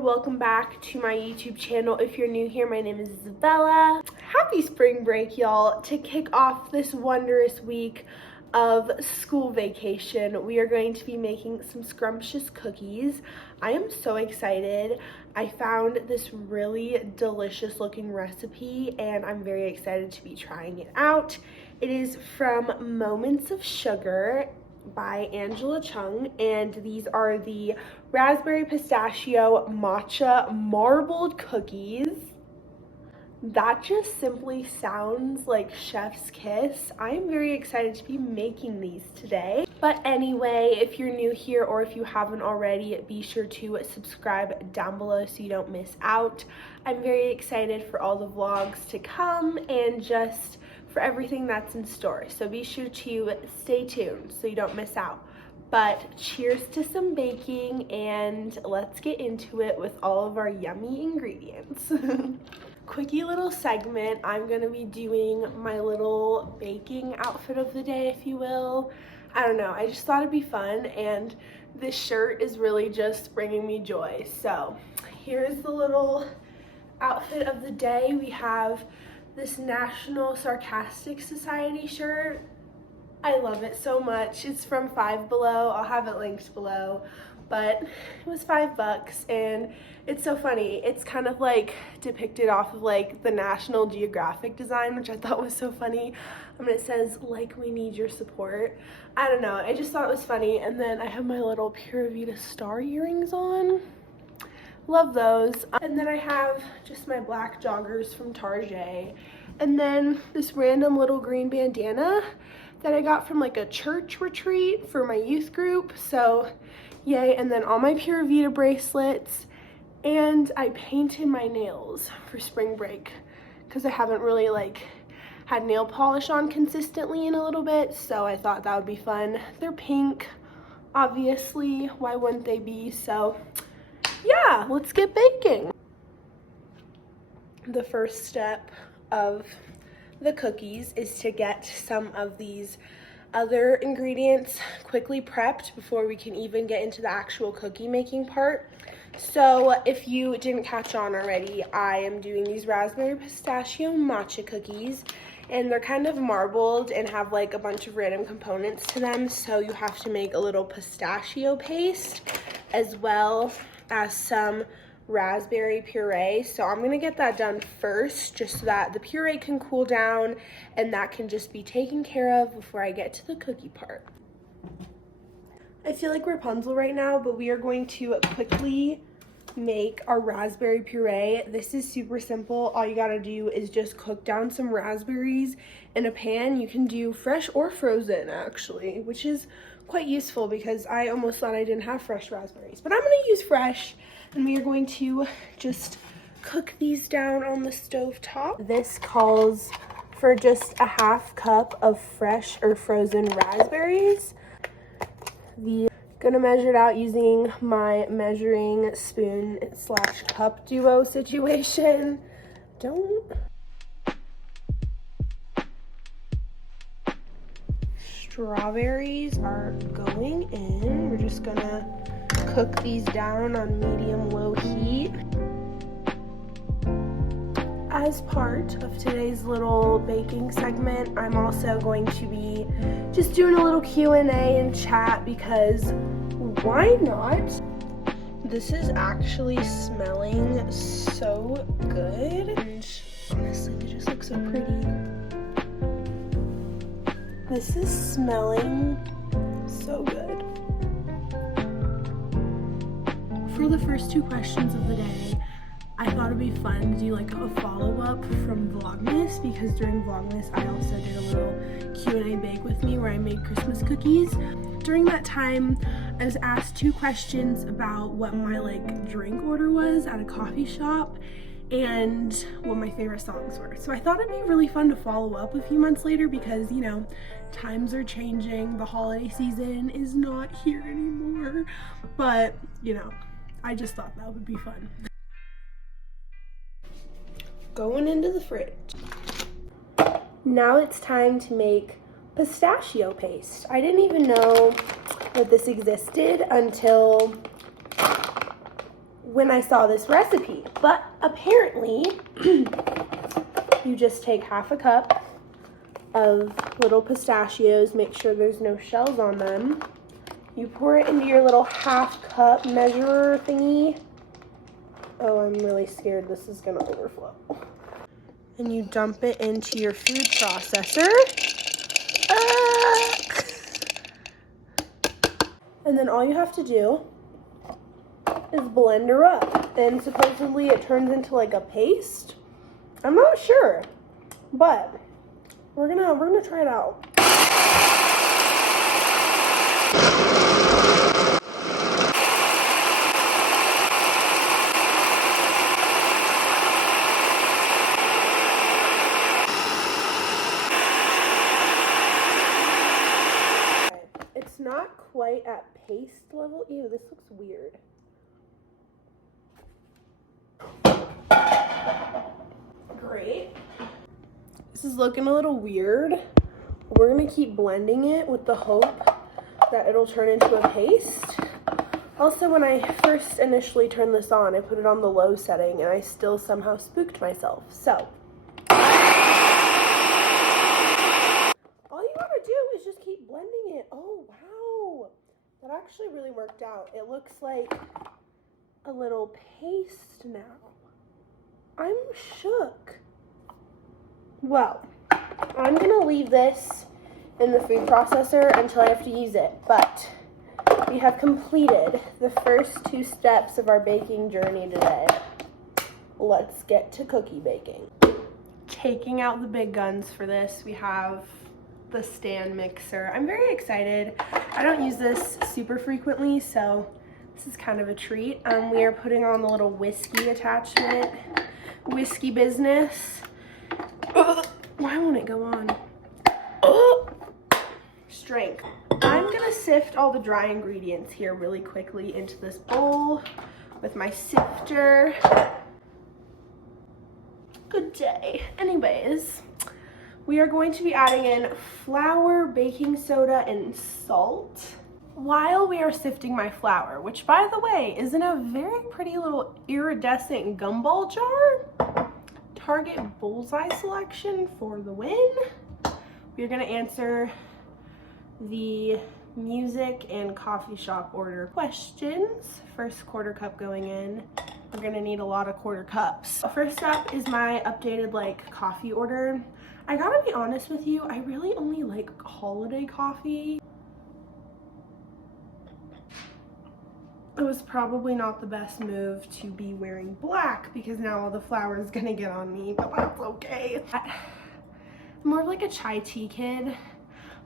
welcome back to my YouTube channel. If you're new here, my name is Isabella. Happy spring break, y'all. To kick off this wondrous week of school vacation, we are going to be making some scrumptious cookies. I am so excited. I found this really delicious looking recipe and I'm very excited to be trying it out. It is from Moments of Sugar by Angela Chung, and these are the raspberry pistachio matcha marbled cookies. That just simply sounds like chef's kiss. I am very excited to be making these today. But anyway, if you're new here or if you haven't already, be sure to subscribe down below so you don't miss out. I'm very excited for all the vlogs to come and just for everything that's in store. So be sure to stay tuned so you don't miss out. But cheers to some baking and let's get into it with all of our yummy ingredients. Quickie little segment. I'm gonna be doing my little baking outfit of the day, if you will. I don't know, I just thought it'd be fun, and this shirt is really just bringing me joy. So here's the little outfit of the day. We have this National Sarcastic Society shirt. I love it so much. It's from Five Below. I'll have it linked below, but it was $5 and it's so funny. It's kind of like depicted off of like the National Geographic design, which I thought was so funny. And it says, like, we need your support. I don't know, I just thought it was funny. And then I have my little Pura Vida star earrings on. Love those. And then I have just my black joggers from Target. And then this random little green bandana that I got from like a church retreat for my youth group. So yay. And then all my Pura Vida bracelets. And I painted my nails for spring break because I haven't really like had nail polish on consistently in a little bit. So I thought that would be fun. They're pink, obviously. Why wouldn't they be? So yeah, let's get baking. The first step of the cookies is to get some of these other ingredients quickly prepped before we can even get into the actual cookie making part. So if you didn't catch on already, I am doing these raspberry pistachio matcha cookies, and they're kind of marbled and have like a bunch of random components to them. So you have to make a little pistachio paste as well as some raspberry puree. So I'm gonna get that done first just so that the puree can cool down and that can just be taken care of before I get to the cookie part. I feel like Rapunzel right now, but we are going to quickly make our raspberry puree. This is super simple. All you gotta do is just cook down some raspberries in a pan. You can do fresh or frozen actually, which is quite useful because I almost thought I didn't have fresh raspberries, but I'm gonna use fresh, and we are going to just cook these down on the stove top. This calls for just a half cup of fresh or frozen raspberries. Gonna measure it out using my measuring spoon / cup duo situation. Strawberries are going in. We're just gonna cook these down on medium-low heat. As part of today's little baking segment, I'm also going to be just doing a little Q&A and chat because why not? This is actually smelling so good, and honestly, they just look so pretty. This is smelling so good. For the first two questions of the day, I thought it'd be fun to do like a follow-up from Vlogmas, because during Vlogmas I also did a little Q&A bake with me where I made Christmas cookies. During that time, I was asked 2 questions about what my like drink order was at a coffee shop and what my favorite songs were. So I thought it'd be really fun to follow up a few months later because, you know, times are changing. The holiday season is not here anymore, but you know, I just thought that would be fun. Going into the fridge. Now it's time to make pistachio paste. I didn't even know that this existed until when I saw this recipe, but apparently you just take half a cup of little pistachios, make sure there's no shells on them. You pour it into your little half cup measurer thingy. Oh, I'm really scared this is gonna overflow. And you dump it into your food processor. And then all you have to do is blend her up. And supposedly it turns into like a paste. I'm not sure, but we're gonna try it out. It's not quite at paste level. Ew, this looks weird. Great. This is looking a little weird. We're gonna keep blending it with the hope that it'll turn into a paste. Also, when I first initially turned this on, I put it on the low setting and I still somehow spooked myself. So, all you gotta do is just keep blending it. Oh, wow. That actually really worked out. It looks like a little paste now. I'm shook. Well, I'm gonna leave this in the food processor until I have to use it, but we have completed the first 2 steps of our baking journey today. Let's get to cookie baking. Taking out the big guns for this, we have the stand mixer. I'm very excited. I don't use this super frequently, so this is kind of a treat. We are putting on the little whiskey attachment. Whiskey business. Why won't it go on? Strength. I'm gonna sift all the dry ingredients here really quickly into this bowl with my sifter. Good day. Anyways, we are going to be adding in flour, baking soda, and salt while we are sifting my flour, which, by the way, is in a very pretty little iridescent gumball jar. Target bullseye selection for the win. We're gonna answer the music and coffee shop order questions. First quarter cup going in. We're gonna need a lot of quarter cups. First up is my updated coffee order. I gotta be honest with you, I really only like holiday coffee. It was probably not the best move to be wearing black because now all the flour is gonna get on me, but that's okay. I'm more of like a chai tea kid,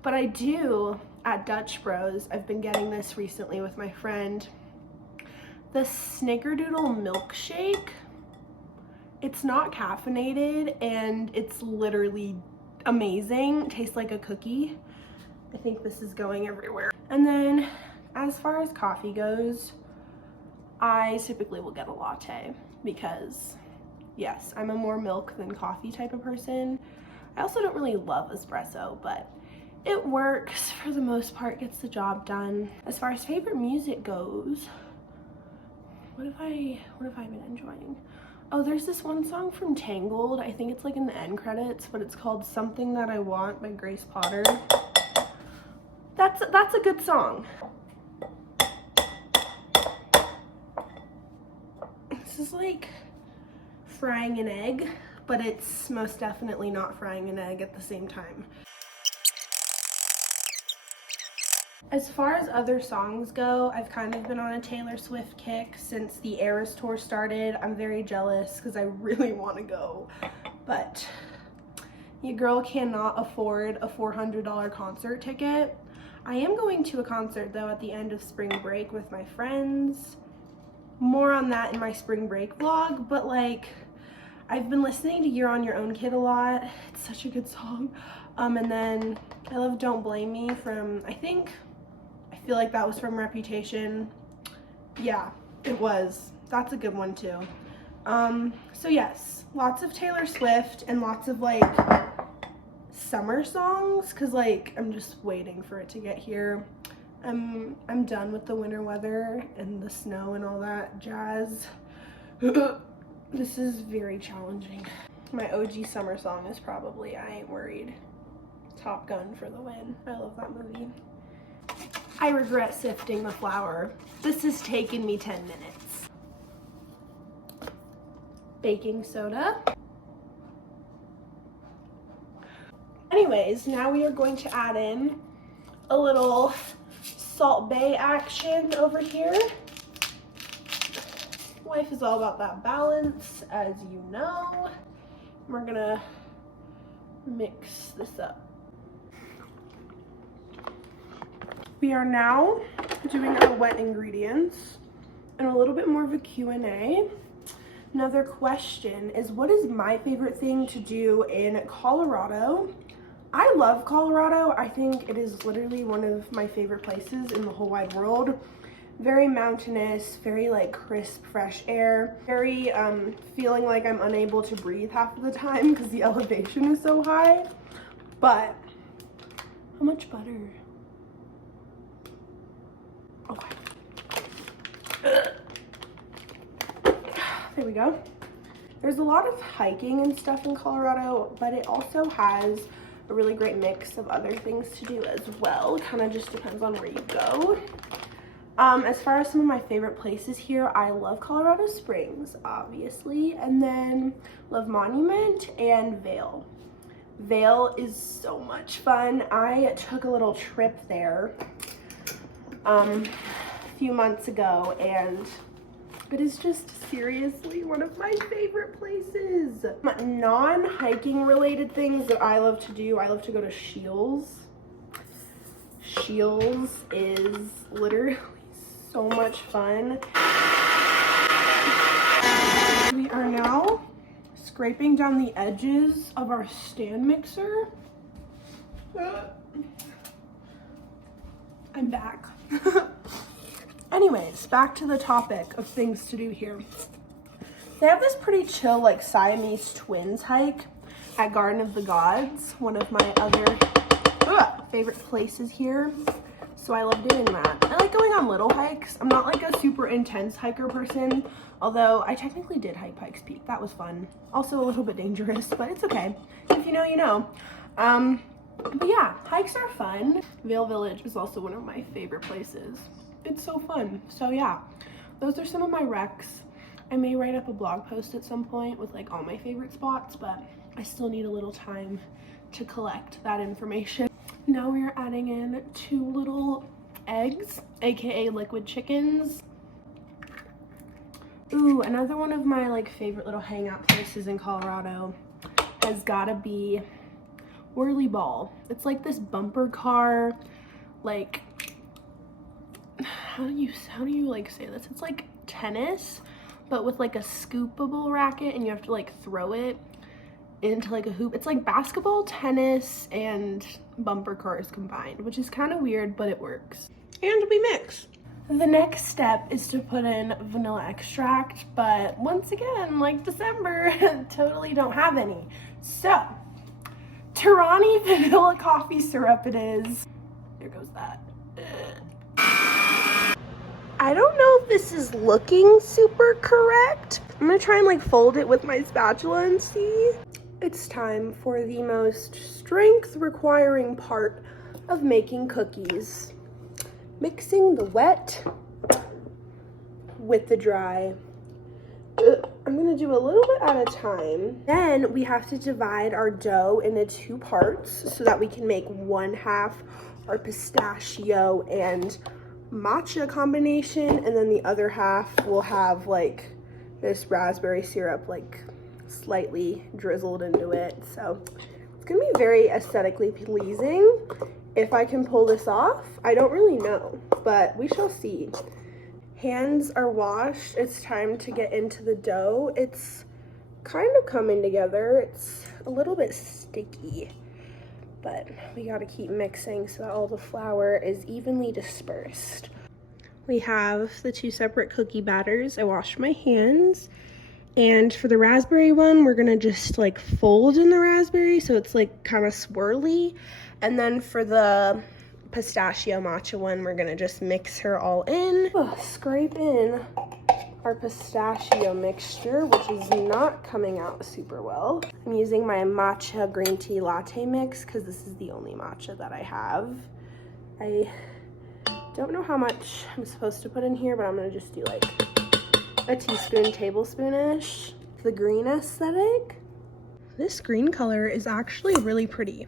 but I do at Dutch Bros. I've been getting this recently with my friend. The Snickerdoodle milkshake. It's not caffeinated and it's literally amazing. It tastes like a cookie. I think this is going everywhere. And then as far as coffee goes, I typically will get a latte because, yes, I'm a more milk than coffee type of person. I also don't really love espresso, but it works for the most part, gets the job done. As far as favorite music goes, what have I been enjoying? Oh, there's this one song from Tangled. I think it's like in the end credits, but it's called Something That I Want by Grace Potter. That's a good song. This is like frying an egg, but it's most definitely not frying an egg at the same time. As far as other songs go, I've kind of been on a Taylor Swift kick since the Eras tour started. I'm very jealous because I really want to go, but your girl cannot afford a $400 concert ticket. I am going to a concert though at the end of spring break with my friends. More on that in my spring break vlog, but I've been listening to You're on Your Own Kid a lot. It's such a good song. And then I love Don't Blame Me from, I feel like that was from Reputation. Yeah, it was. That's a good one too. So yes, lots of Taylor Swift and lots of summer songs because I'm just waiting for it to get here. I'm done with the winter weather and the snow and all that jazz. This is very challenging. My OG summer song is probably I Ain't Worried. Top Gun for the win. I love that movie. I regret sifting the flour. This has taken me 10 minutes. Baking soda. Anyways, now we are going to add in a little Salt Bae action over here. Life is all about that balance, as you know. We're gonna mix this up. We are now doing our wet ingredients and a little bit more of a Q&A. Another question is, what is my favorite thing to do in Colorado? I love Colorado. I think it is literally one of my favorite places in the whole wide world. Very mountainous, very like crisp, fresh air. Very feeling like I'm unable to breathe half of the time because the elevation is so high. But how much butter? Okay. There we go. There's a lot of hiking and stuff in Colorado, but it also has a really great mix of other things to do as well. Kind of just depends on where you go. As far as some of my favorite places here, I love Colorado Springs, obviously, and then love Monument and Vail. Vail is so much fun. I took a little trip there a few months ago, and it is just seriously one of my favorite places. Non-hiking related things that I love to do, I love to go to Shields. Shields is literally so much fun. We are now scraping down the edges of our stand mixer. I'm back. Anyways, back to the topic of things to do here. They have this pretty chill like Siamese twins hike at Garden of the Gods, one of my other favorite places here. So I love doing that. I like going on little hikes. I'm not like a super intense hiker person, although I technically did hike Pikes Peak. That was fun. Also a little bit dangerous, but it's okay. If you know, you know. But yeah, hikes are fun. Vail Village is also one of my favorite places. It's so fun. So yeah, those are some of my recs. I may write up a blog post at some point with like all my favorite spots, but I still need a little time to collect that information. Now we are adding in 2 little eggs, aka liquid chickens. Ooh, another one of my like favorite little hangout places in Colorado has gotta be Whirly Ball. It's like this bumper car, like, how do you like say this? It's like tennis, but with like a scoopable racket, and you have to like throw it into like a hoop. It's like basketball, tennis, and bumper cars combined, which is kind of weird, but it works. And we mix. The next step is to put in vanilla extract, but once again, like December, totally don't have any. So, Torani vanilla coffee syrup it is. There goes that. I don't know if this is looking super correct. I'm gonna try and like fold it with my spatula and see. It's time for the most strength requiring part of making cookies. Mixing the wet with the dry. I'm gonna do a little bit at a time. Then we have to divide our dough into 2 parts so that we can make 1/2 our pistachio and matcha combination, and then the other half will have like this raspberry syrup like slightly drizzled into it. So it's gonna be very aesthetically pleasing. If I can pull this off, I don't really know, but we shall see. Hands are washed. It's time to get into the dough. It's kind of coming together. It's a little bit sticky, but we gotta keep mixing so that all the flour is evenly dispersed. We have the 2 separate cookie batters. I washed my hands. And for the raspberry one, we're gonna just like fold in the raspberry so it's like kind of swirly. And then for the pistachio matcha one. We're gonna just mix her all in. Scrape in our pistachio mixture, which is not coming out super well. I'm using my matcha green tea latte mix because this is the only matcha that I have. I don't know how much I'm supposed to put in here, but I'm gonna just do like a teaspoon, tablespoon-ish. The green aesthetic. This green color is actually really pretty.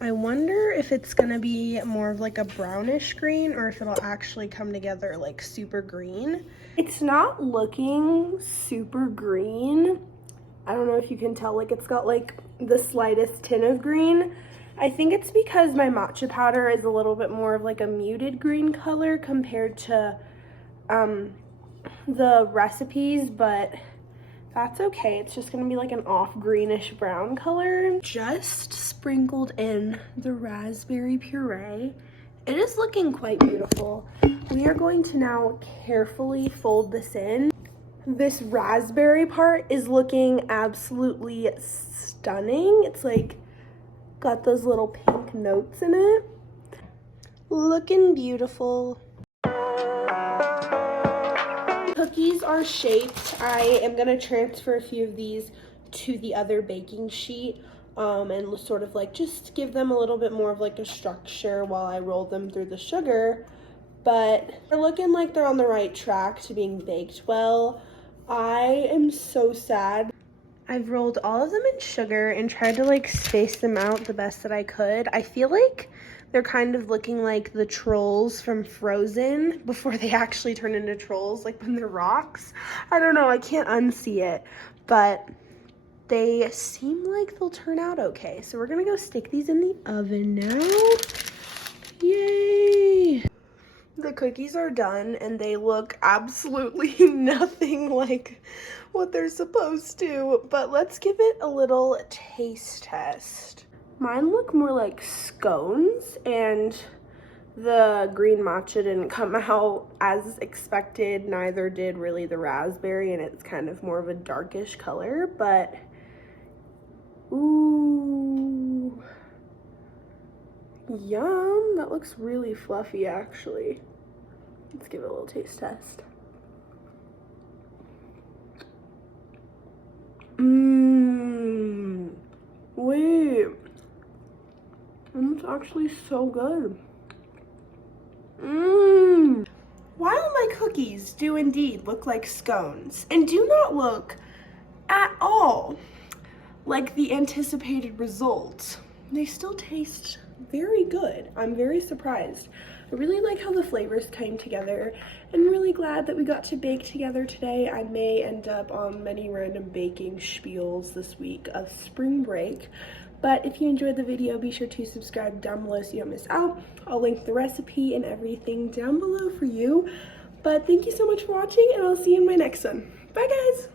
I wonder if it's gonna be more of like a brownish green or if it'll actually come together like super green. It's not looking super green. I don't know if you can tell, like it's got like the slightest tint of green. I think it's because my matcha powder is a little bit more of like a muted green color compared to the recipes, but that's okay. It's just gonna be like an off greenish brown color. Just sprinkled in the raspberry puree. It is looking quite beautiful. We are going to now carefully fold this in. This raspberry part is looking absolutely stunning. It's like got those little pink notes in it. Looking beautiful. Cookies are shaped. I am gonna transfer a few of these to the other baking sheet and sort of like just give them a little bit more of like a structure while I roll them through the sugar, but they're looking like they're on the right track to being baked well. I am so sad. I've rolled all of them in sugar and tried to like space them out the best that I could. I feel like they're kind of looking like the trolls from Frozen before they actually turn into trolls, like when they're rocks. I don't know, I can't unsee it, but they seem like they'll turn out okay. So we're gonna go stick these in the oven now. Yay! The cookies are done and they look absolutely nothing like what they're supposed to, but let's give it a little taste test. Mine look more like scones, and the green matcha didn't come out as expected. Neither did really the raspberry, and it's kind of more of a darkish color, but ooh, yum. That looks really fluffy actually. Let's give it a little taste test. Wait. It's actually so good. While my cookies do indeed look like scones and do not look at all like the anticipated result, they still taste very good. I'm very surprised. I really like how the flavors came together and really glad that we got to bake together today. I may end up on many random baking spiels this week of spring break. But if you enjoyed the video, be sure to subscribe down below so you don't miss out. I'll link the recipe and everything down below for you. But thank you so much for watching, and I'll see you in my next one. Bye, guys!